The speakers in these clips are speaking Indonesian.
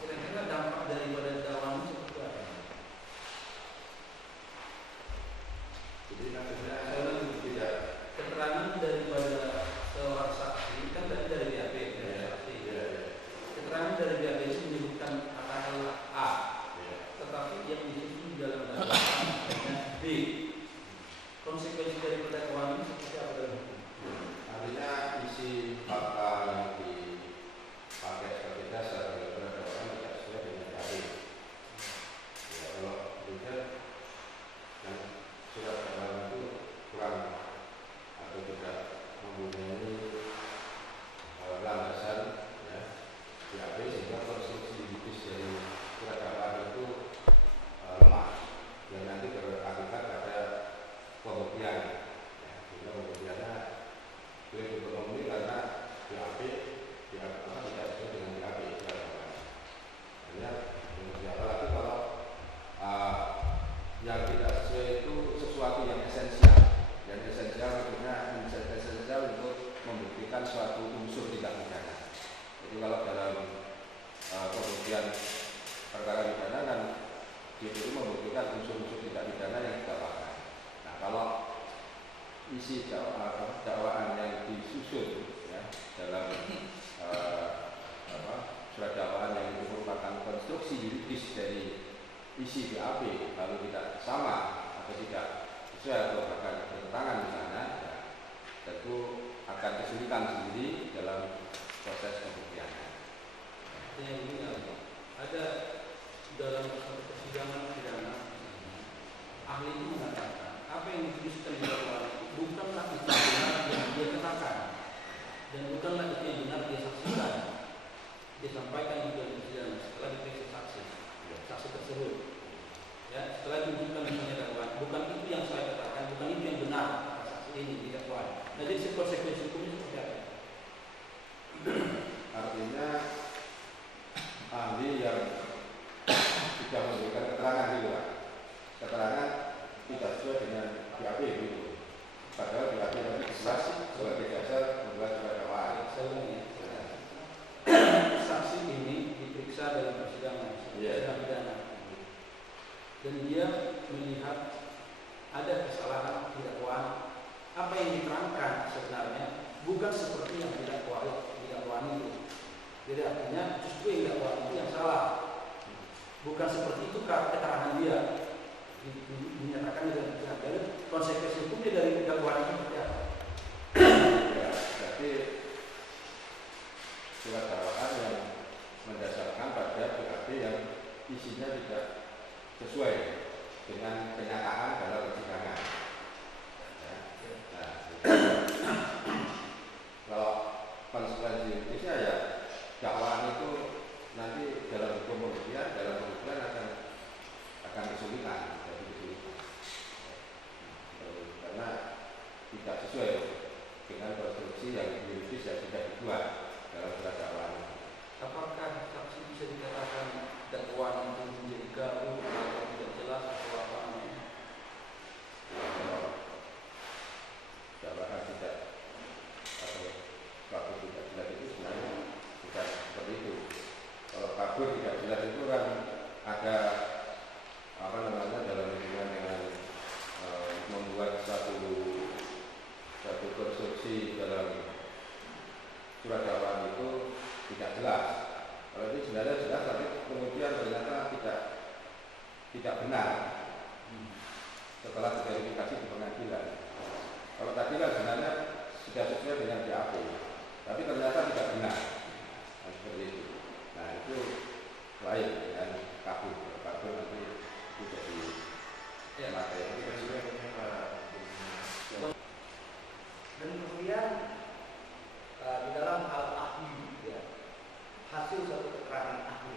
Kira-kira dampak daripada dakwaan seperti apa? Jadi maksudnya tidak keterangan daripada seorang saksi kan tadi dari BAP keterangan dari BAP itu menyebutkan katakanlah A, tetapi yang disusun dalam dakwaan dengan B. Konsekuensi daripada dakwaan ini seperti apa dalam hukum? artinya isi fakta yang dipakai sebagai dasar daripada dakwaan tidak sesuai dengan BAP. Ya, kalau kemudian yang surat dakwaan itu kurang atau tidak mempunyai landasan ya BAP, sehingga konstruksi juridis dari surat dakwaan itu lemah dan nanti berakibat pada pembuktian ya, sehingga pembuktiannya sulit untuk memenuhi karena BAP tidak sesuai dengan BAP surat dakwaan. Hanya apalagi kalau yang tidak sesuai itu sesuatu yang esensial. Yang esensial maksudnya esensial untuk membuktikan suatu unsur tindak pidana. Jadi kalau dalam pembuktian perkara pidana kan itu membuktikan unsur-unsur tindak pidana yang didakwakan. Nah, kalau isi dakwaan yang disusun ya, dalam surat dakwaan yang itu merupakan konstruksi yuridis dari isi BAP lalu tidak sama atau tidak sesuai atau bahkan bertentangan di sana, ya, tentu akan kesulitan sendiri dalam proses pembuktian. Yang ini ada dalam satu persidangan pidana, ahli itu mengatakan apa yang dituliskan di dakwaan bukanlah itu benar yang dia katakan dan bukanlah itu yang benar dia saksikan. Dia sampaikan juga di persidangan setelah diperiksa saksi tersebut. Ya, setelah ditunjukkan misalnya dakwaan, bukan itu yang saya katakan, bukan itu yang benar saksi ini di dakwaan. Nah, jadi konsekuensi hukumnya seperti apa? Artinya ahli yang sudah memberikan keterangan di luar, keterangan tidak sesuai dengan BAP gitu. Padahal BAP nanti jelas sebagai dasar membuat surat dakwaan. Saksi ini diperiksa dalam persidangan pidana, dan dia melihat ada kesalahan di dakwaan. Apa yang diterangkan sebenarnya bukan seperti yang dakwaan itu. Jadi artinya justru yang dakwaan itu yang salah. Bukan seperti itu keterangan dia dinyatakan dalam persidangan. Jadi konsekuensi hukumnya dari dakwaan itu seperti apa? Ya, jadi surat dakwaan yang mendasarkan pada BAP yang isinya tidak sesuai dengan kenyataan dalam persidangan. Ya. Nah, kalau konsekuensi juridisnya ya dakwaan itu nanti dalam pembuktian akan kesulitan, jadi kesulitan karena tidak sesuai dengan konstruksi yang juridis yang sudah dibuat dalam surat dakwaan. Apakah saksi bisa dikatakan dakwaan itu menjadi gaduh atau tidak jelas atau apa namanya? Kalau dakwaan tidak atau kabur tidak jelas itu sebenarnya bukan seperti itu. Kalau kabur tidak jelas itu kan ada dalam hubungan dengan membuat satu konstruksi dalam surat dakwaan itu tidak jelas. Kalau ini sebenarnya jelas, tapi kemudian ternyata tidak benar setelah diverifikasi di pengadilan. Kalau tadi kan sebenarnya sudah sesuai dengan BAP, tapi ternyata tidak benar. Nah, seperti itu. Nah, itu lain dengan kabur. Kabur nanti itu jadi materi. Dan kemudian di dalam hal ahli, ya, hasil suatu keterangan ahli,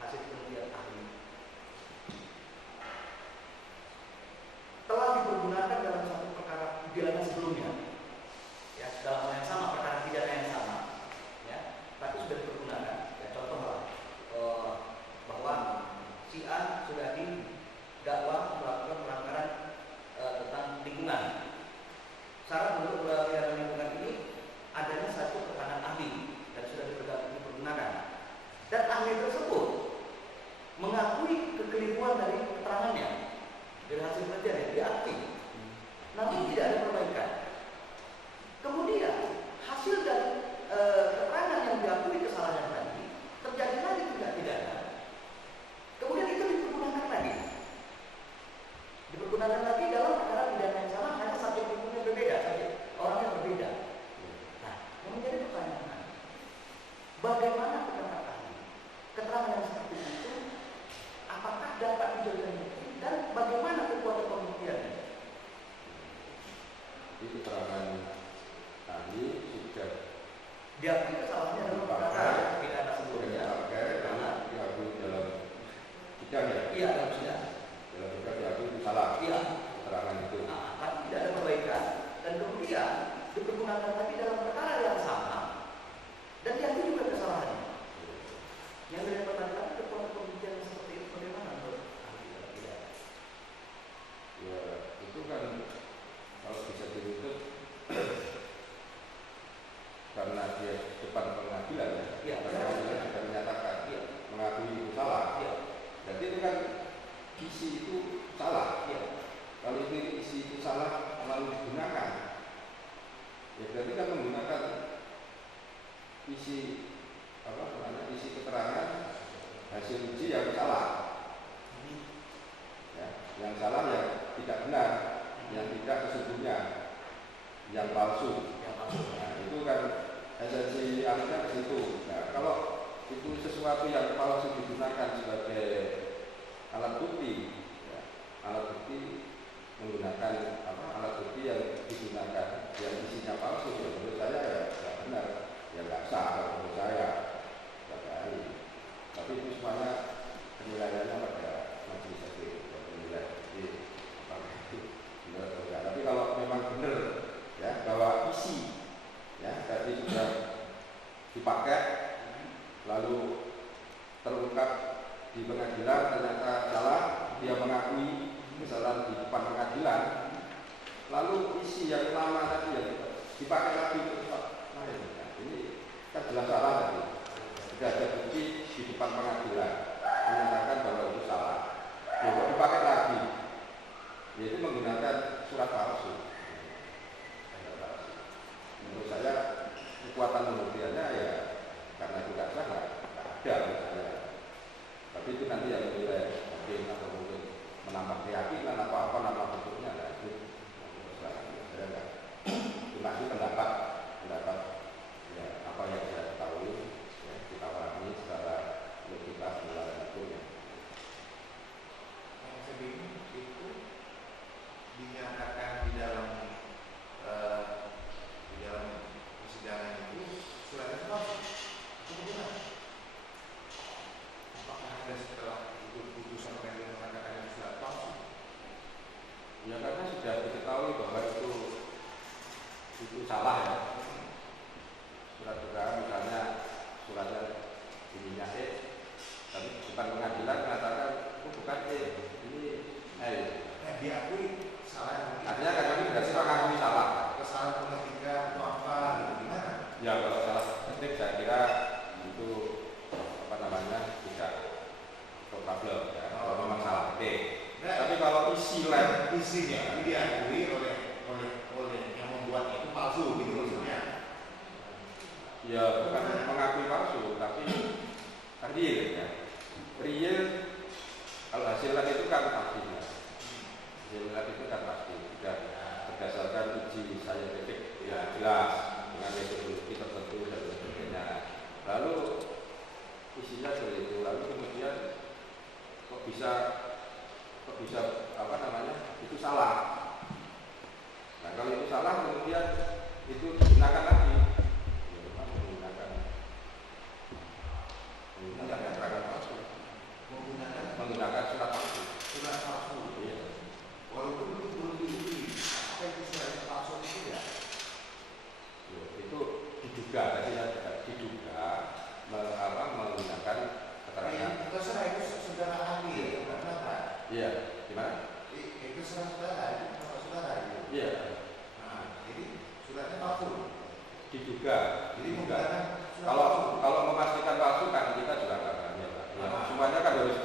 hasil penelitian ahli telah dipergunakan dalam satu perkara pidana sebelumnya, ya, dalam hal yang sama perkara bagaimana keterangan ahli? Keterangan yang seperti itu, apakah dapat dijadikan bukti dan bagaimana kekuatan pembuktiannya? Jadi keterangan ahli sudah Diakui kesalahannya dalam perkara pidana sebelumnya. diakui dalam sidang ya? Iya, dalam sidang. Dalam sidang diakui itu salah. Iya. Keterangan itu. Tapi tidak ada perbaikan dan kemudian dipergunakan lagi dalam perkara yang sama dan diakui juga kesalahannya. Yang dari pertanyaan kekuatan pembuktian seperti itu bagaimana menurut ahli dalam pidana? Ya itu kan kalau bisa diruntut karena dia depan pengadilan ya, Iya, pengadilan sudah menyatakan Iya. mengakui itu salah. Iya. Berarti itu kan isi itu salah. Iya. Kalau itu isi itu salah lalu digunakan, ya berarti kan menggunakan isi apa namanya isi keterangan hasil uji yang salah. Ya, yang salah yang tidak benar, yang tidak sesungguhnya, yang palsu. Nah, itu kan esensi alurnya ke situ. Nah, kalau itu sesuatu yang palsu digunakan sebagai alat bukti, ya, alat bukti menggunakan apa? Alat bukti yang digunakan yang isinya palsu, ya, menurut saya ya tidak benar, ya nggak sah kalau menurut saya. Tapi itu semuanya penilaiannya pada majelis hakim, penilai jadi apakah itu benar atau enggak. Tapi kalau memang benar ya bahwa isi ya tadi sudah dipakai lalu terungkap di pengadilan ternyata salah, dia mengakui kesalahan di depan pengadilan, lalu isi yang lama tadi yang dipakai lagi untuk lain. Nah, ini kan jelas salah tadi. Tidak ada bukti di depan pengadilan menyatakan bahwa itu salah. Ya kok dipakai lagi? Yaitu menggunakan surat palsu. Menurut saya kekuatan pembuktiannya ya karena itu tidak sah nggak ada menurut saya. Tapi itu nanti yang menilai hakim atau mungkin menambah keyakinan atau apa nama bentuknya lah itu. Saya nggak cuma itu pendapat ya apa yang saya ketahui ya, kita pahami secara logika penilaian hukumnya. Yang sebelum itu dinyatakan di dalam persidangan itu suratnya palsu. Itu bagaimana? Apakah ada setelah itu putusan pengadilan mengatakan itu surat palsu? Ya karena sudah diketahui bahwa itu salah ya. Surat dugaan misalnya suratnya ininya tapi bukan pengadilan mengatakan itu bukan ini Diakui salah. artinya kan kami berarti mengakui salah. Kesalahan pengetikan atau apa gitu gimana? Ya kalau salah ketik saya kira itu apa namanya tidak problem ya. Kalau memang salah ketik. Tapi kalau isi lab isinya ini diakui oleh yang membuat itu palsu gitu maksudnya. ya bukan mengakui palsu tapi real ya. Real kalau hasil lab itu kan pasti ya. Hasil lab itu kan pasti sudah berdasarkan uji saintifik yang jelas dengan metodologi tertentu dan sebagainya. Lalu isinya seperti itu. Lalu kemudian kok bisa apa namanya itu salah. Nah kalau itu salah kemudian itu digunakan lagi. Ya memang menggunakan keterangan palsu. Menggunakan surat palsu. Surat palsu. Iya. Walaupun itu belum diuji, apa itu surat palsu itu ya? Itu diduga tadi ya diduga menggunakan keterangan. Terserah itu saudara ahli ya, karena Iya, gimana? itu saudara itu sama saudara itu. Iya, Nah, jadi suratnya palsu. diduga. Jadi menggunakan surat palsu. Kalau memastikan palsu kan kita juga nggak berani lah. Ya, semuanya kan harus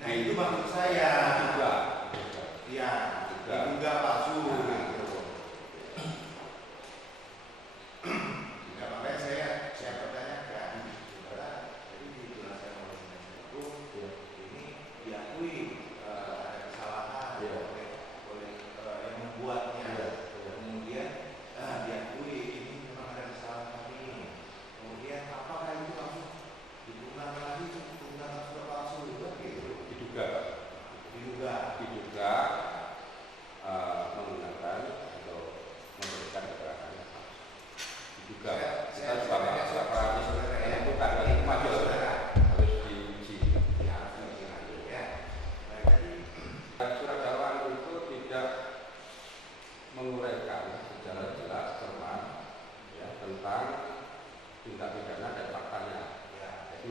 Nah itu maksud saya. diduga. Iya, diduga palsu. Gitu. Nah, makanya saya pertanyakan, jadi dijelaskan oleh penasihat hukum ini diakui ada kesalahan oleh yang membuatnya. Kemudian diakui ini memang ada kesalahan kami. Kemudian apakah itu juga kita juga menentukan itu masih harus diuji. Surat dakwaan itu tidak menguraikan secara jelas cermat ya, tentang tindak pidana dan faktanya. Jadi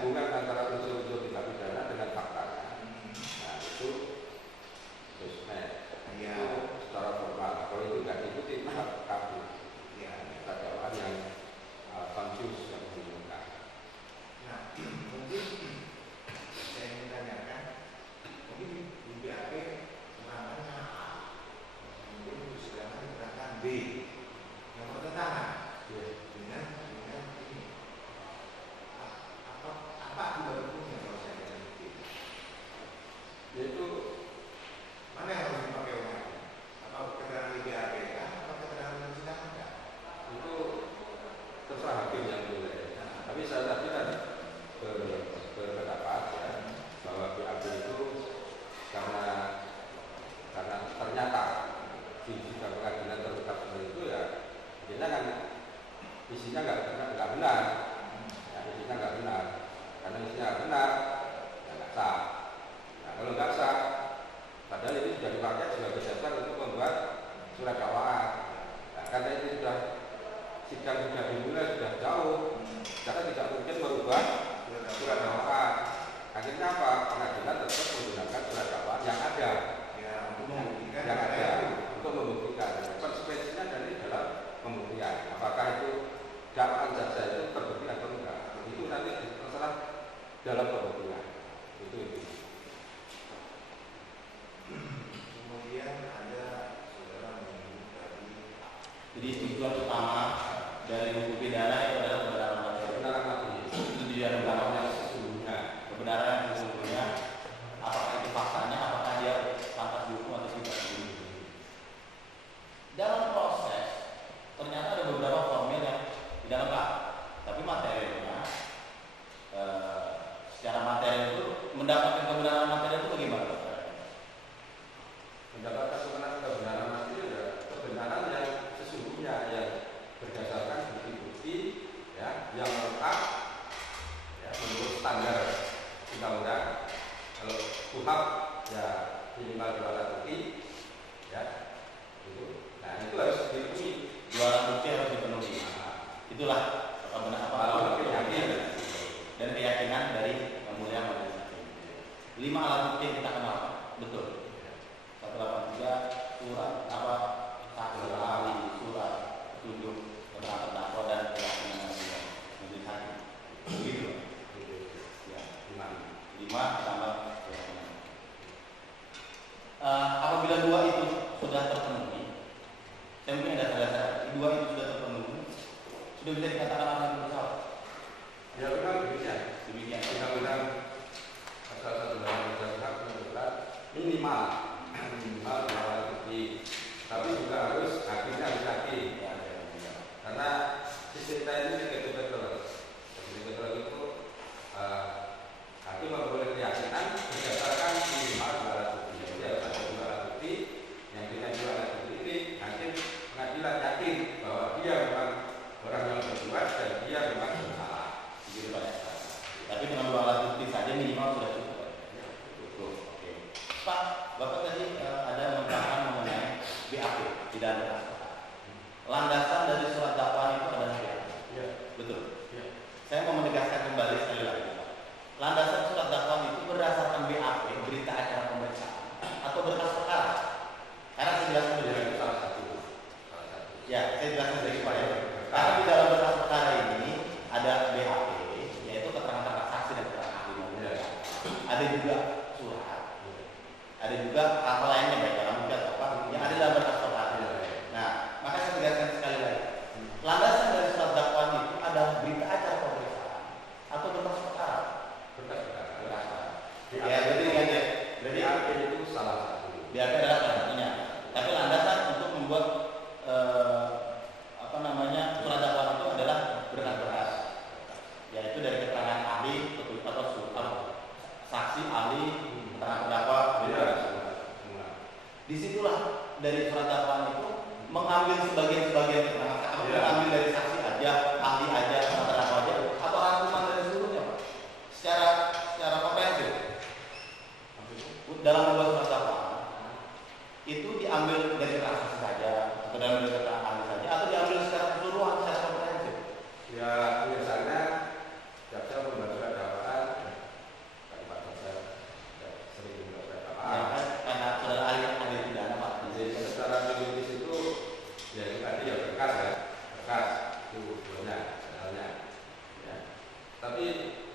hubungan antara unsur-unsur tindak pidana dengan faktanya. Nah itu itu secara formal. Kalau itu nggak diikuti maka kabur. Kita dakwaan yang konfus yang membingungkan. Nah, mungkin saya ingin tanyakan, mungkin di BAP keterangannya A, mungkin sedangkan keterangan B yang bertentangan dengan ini. Apa juga hukumnya kalau saya begitu? Yaitu Mana yang harus dipakai umatnya? Apa keterangan di BAP kan? Atau keterangan di persidangan kan? itu terserah hakim yang boleh. Tapi saya tadi kan berpendapat ya bahwa BAP itu karena ternyata di sidang pengadilan terungkap seperti itu ya, akhirnya kan isinya nggak benar, ya, isinya nggak benar, karena isinya nggak benar, ya nggak sah. Nah kalau nggak sah, padahal ini sudah dipakai sebagai dasar untuk membuat surat dakwaan. Nah, karena itu sudah sidang sudah dimulai sudah jauh, karena tidak mungkin merubah surat dakwaan. Akhirnya apa? Pengadilan tetap menggunakan surat dakwaan yang ada, Untuk membuktikan yang ada untuk membuktikan. Konsekuensinya dari dalam pembuktian. Apakah itu dakwaan jaksa itu terbukti atau enggak? Itu nanti terserah dalam pembuktian. Itu. kemudian ada saudara menyebut tadi Jadi tujuan utama dari hukum pidana itu adalah kebenaran materi. Kebenaran mati. Itu dia Kebenaran yang sesungguhnya. kebenaran yang sesungguhnya. Apakah itu faktanya, apakah dia pantas dihukum atau tidak. Dalam proses ternyata ada beberapa formil yang tidak lengkap, tapi materinya secara materi itu mendapatkan kebenaran materi itu bagaimana? Mendapatkan kebenaran mati ya kebenaran yang sesungguhnya yang berdasarkan bukti-bukti ya yang lengkap ya menurut standar undang-undang. Kalau KUHP ya minimal 2 alat bukti ya itu. Nah itu harus dipenuhi. 2 alat bukti harus dipenuhi. Itulah benar apa keyakinan dan keyakinan dari yang mulia majelis hakim. 5 alat bukti yang kita kenal, betul. 183 surat apa saksi ahli, surat petunjuk keterangan terdakwa dan keyakinan yang mulia majelis hakim. Begitu. Ya, 5 ditambah keyakinan. Apabila 2 itu sudah terpenuhi, saya mungkin ada dasar 2 itu sudah terpenuhi, sudah bisa dikatakan apa yang bersalah. Ya memang demikian. Demikian. Undang-undang pasal 1 hak menyebutkan minimal 2 alat bukti. Tapi juga harus hakimnya harus yakin. Karena sistem kita ini betul-betul itu hakim memperoleh keyakinan berdasarkan minimal 2 alat bukti. Jadi harus ada 2 alat bukti yang dengan 2 alat bukti ini hakim pengadilan yakin bahwa dia memang orang yang berbuat dan dia memang bersalah. Begitu Pak. Tapi dengan 2 alat bukti saja minimal sudah cukup. Cukup. Oke. Pak, Bapak tadi ada mengatakan mengenai BAP, tidak ada perkara. Landasan dari surat dakwaan itu adalah BAP. Ya. Betul. Ya. Saya mau menegaskan kembali sekali lagi. Landasan surat dakwaan itu berdasarkan BAP, berita acara pemeriksaan, atau berkas perkara. Karena saya jelaskan dulu. Itu salah satu. Ya, saya jelaskan sedikit Pak ya. Karena di dalam berkas perkara ini ada BAP, yaitu keterangan saksi dan keterangan ahli. Ya. Ada juga surat, ada juga hal-hal contohnya misalnya ya. Tapi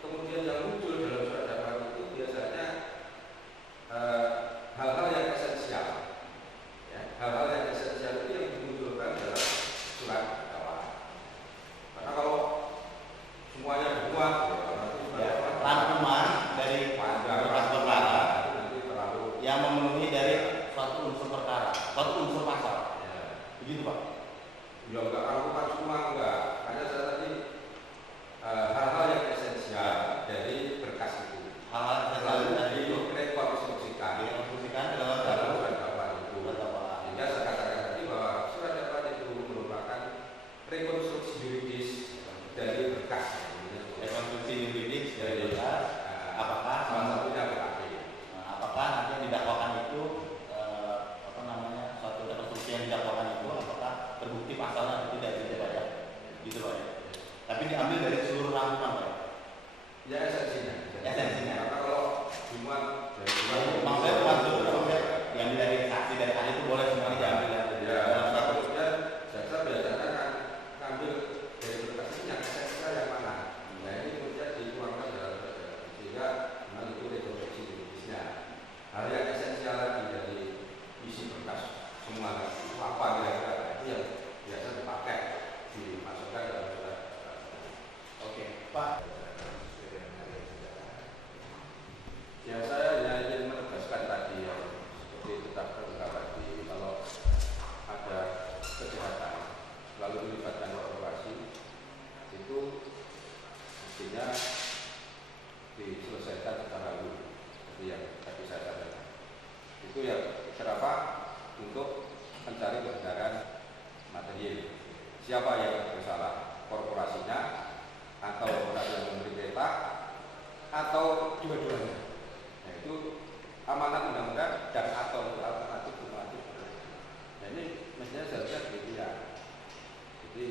kemudian yang muncul dalam surat dakwaan itu biasanya hal-hal yang esensial ya, hal-hal yang esensial itu yang dimunculkan dalam surat dakwaan. Karena kalau semuanya dibuat Ya, rangkuman dari berkas perkara yang memenuhi dari suatu unsur perkara, suatu unsur pasal. ya. Begitu Pak? Ya enggak rangkuman semua enggak. Hanya saya tadi hal-hal yang esensial dari berkas itu. Hal-hal yang Lalu tadi itu dikonstruksikan dikonstruksikan ke dalam dalam surat dakwaan itu. surat dakwaan. Sehingga saya katakan tadi bahwa surat dakwaan itu merupakan rekonstruksi yuridis dari berkas. Rekonstruksi yuridis dari berkas. Apakah salah satunya BAP? Apakah nanti yang didakwakan itu suatu rekonstruksi yang didakwakan itu apakah terbukti pasalnya atau tidak gitu Pak ya? Gitu Pak ya. Tapi diambil dari seluruh rangkuman Pak. Ya esensinya. Esensinya. Karena kalau dimuat dari Maksudnya termasuk diambil dari saksi dari ahli itu boleh semuanya diambil ya. Kemudian jaksa biasanya kan ngambil dari berkas ini yang esensial yang mana? Nah ini kemudian dituangkan dalam berkas sehingga memang itu rekonstruksi yuridisnya. Hal yang esensial lagi dari isi berkas semua itu apa kira-kira itu yang biasa dipakai dimasukkan dalam surat. Oke, Pak. Ya saya hanya ingin menegaskan tadi yang seperti tetap terungkap tadi kalau ada kejahatan lalu melibatkan korporasi itu mestinya diselesaikan secara luas seperti yang tadi saya sampaikan. Itu yang kenapa untuk mencari kebenaran material. Siapa yang bersalah? Korporasinya atau orang yang memberi kereta atau dua-duanya? Nah, itu amanat undang-undang dan atau itu alternatif. Nah ini mestinya seharusnya begitu ya. Jadi